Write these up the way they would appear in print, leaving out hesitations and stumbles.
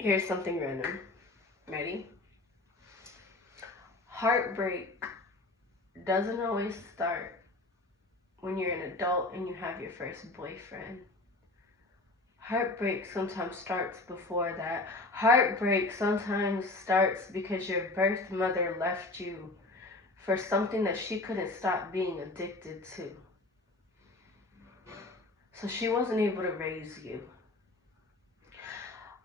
Here's something random. Ready? Heartbreak doesn't always start when you're an adult and you have your first boyfriend. Heartbreak sometimes starts before that. Heartbreak sometimes starts because your birth mother left you for something that she couldn't stop being addicted to. So she wasn't able to raise you.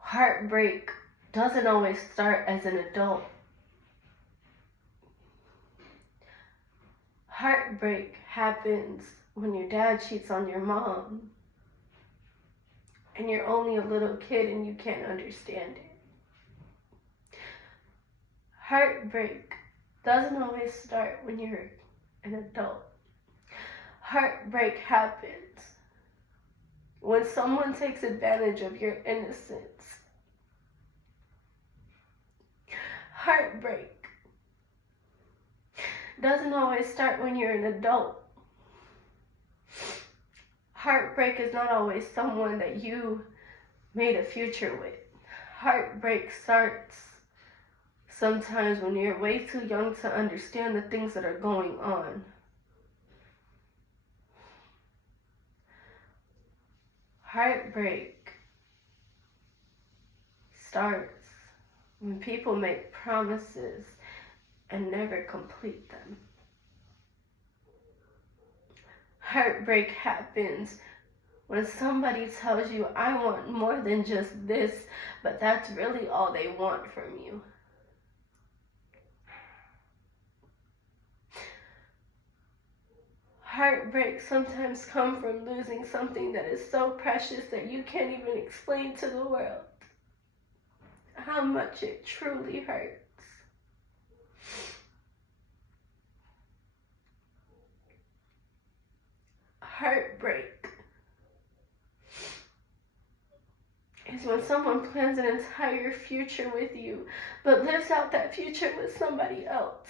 Heartbreak doesn't always start as an adult. Heartbreak happens when your dad cheats on your mom and you're only a little kid and you can't understand it. Heartbreak doesn't always start when you're an adult. Heartbreak happens when someone takes advantage of your innocence. Heartbreak doesn't always start when you're an adult. Heartbreak is not always someone that you made a future with. Heartbreak starts sometimes when you're way too young to understand the things that are going on. Heartbreak starts when people make promises and never complete them. Heartbreak happens when somebody tells you, I want more than just this, but that's really all they want from you. Heartbreak sometimes comes from losing something that is so precious that you can't even explain to the world how much it truly hurts. Heartbreak is when someone plans an entire future with you, but lives out that future with somebody else.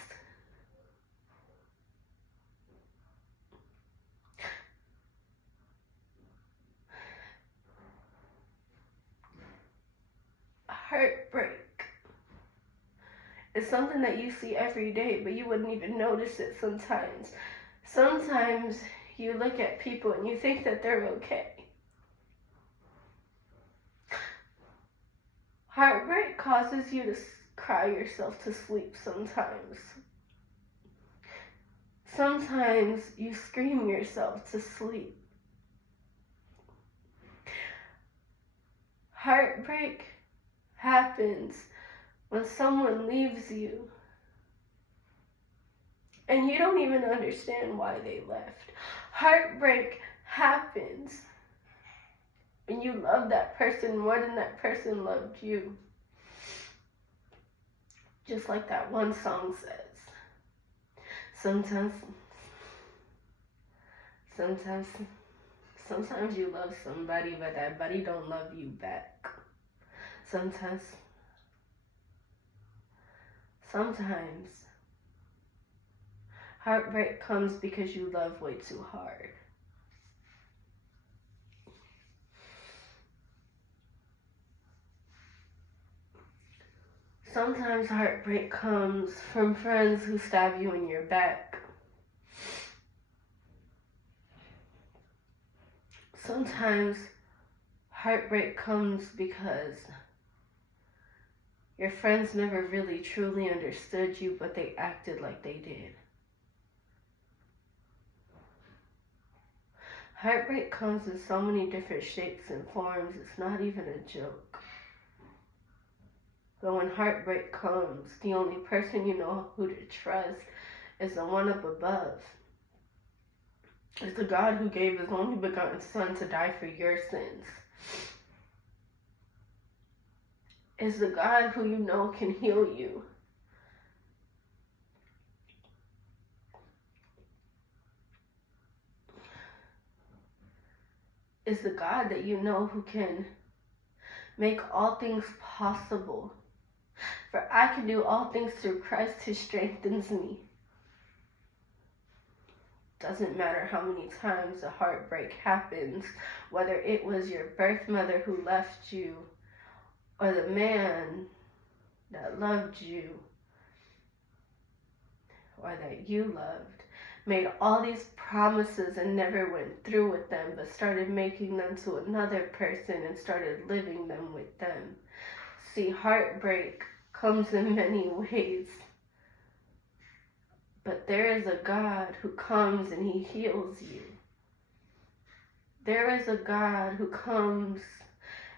Heartbreak is something that you see every day, but you wouldn't even notice it sometimes. Sometimes you look at people and you think that they're okay. Heartbreak causes you to cry yourself to sleep sometimes. Sometimes you scream yourself to sleep. Heartbreak happens when someone leaves you and you don't even understand why they left. Heartbreak happens when you love that person more than that person loved you. Just like that one song says. Sometimes you love somebody, but that buddy don't love you back. Sometimes heartbreak comes because you love way too hard. Sometimes heartbreak comes from friends who stab you in your back. Sometimes heartbreak comes because your friends never really truly understood you, but they acted like they did. Heartbreak comes in so many different shapes and forms, it's not even a joke. But when heartbreak comes, the only person you know who to trust is the one up above. It's the God who gave his only begotten Son to die for your sins. It's the God who you know can heal you. It's the God that you know who can make all things possible. For I can do all things through Christ who strengthens me. Doesn't matter how many times a heartbreak happens, whether it was your birth mother who left you, or the man that loved you or that you loved made all these promises and never went through with them, but started making them to another person and started living them with them. See, heartbreak comes in many ways, but there is a God who comes and he heals you. There is a God who comes,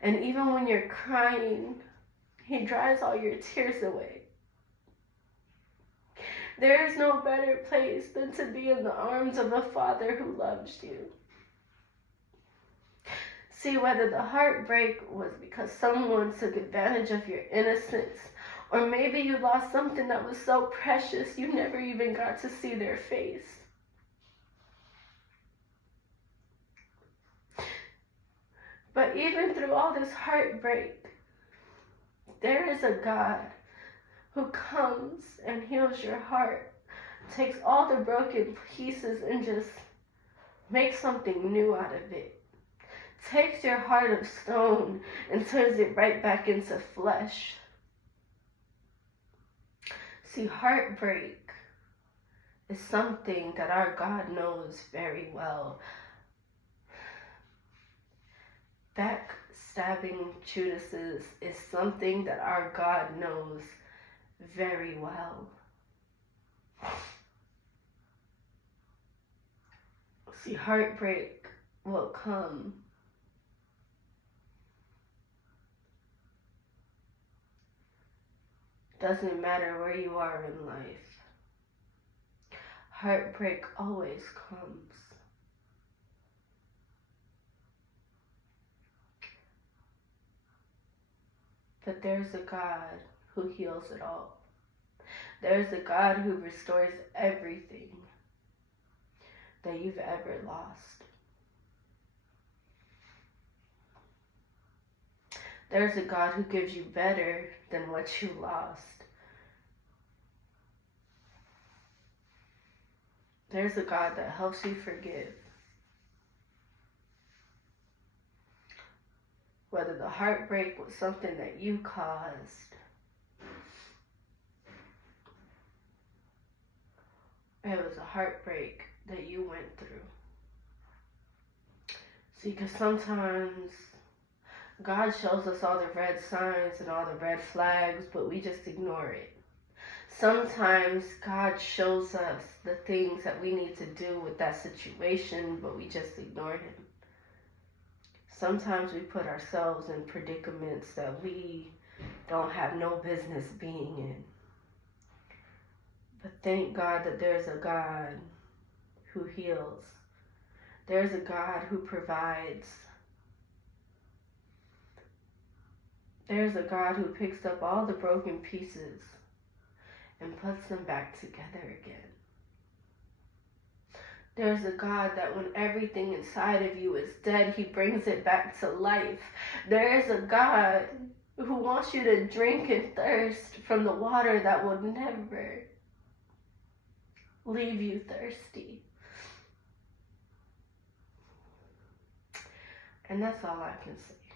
and even when you're crying, he dries all your tears away. There is no better place than to be in the arms of a Father who loves you. See, whether the heartbreak was because someone took advantage of your innocence, or maybe you lost something that was so precious you never even got to see their face. But even through all this heartbreak, there is a God who comes and heals your heart, takes all the broken pieces and just makes something new out of it. Takes your heart of stone and turns it right back into flesh. See, heartbreak is something that our God knows very well. Backstabbing Judases is something that our God knows very well. See, heartbreak will come. Doesn't matter where you are in life. Heartbreak always comes. But there's a God who heals it all. There's a God who restores everything that you've ever lost. There's a God who gives you better than what you lost. There's a God that helps you forgive. Whether the heartbreak was something that you caused, or it was a heartbreak that you went through. See, because sometimes God shows us all the red signs and all the red flags, but we just ignore it. Sometimes God shows us the things that we need to do with that situation, but we just ignore him. Sometimes we put ourselves in predicaments that we don't have no business being in. But thank God that there's a God who heals. There's a God who provides. There's a God who picks up all the broken pieces and puts them back together again. There's a God that when everything inside of you is dead, he brings it back to life. There is a God who wants you to drink and thirst from the water that will never leave you thirsty. And that's all I can say.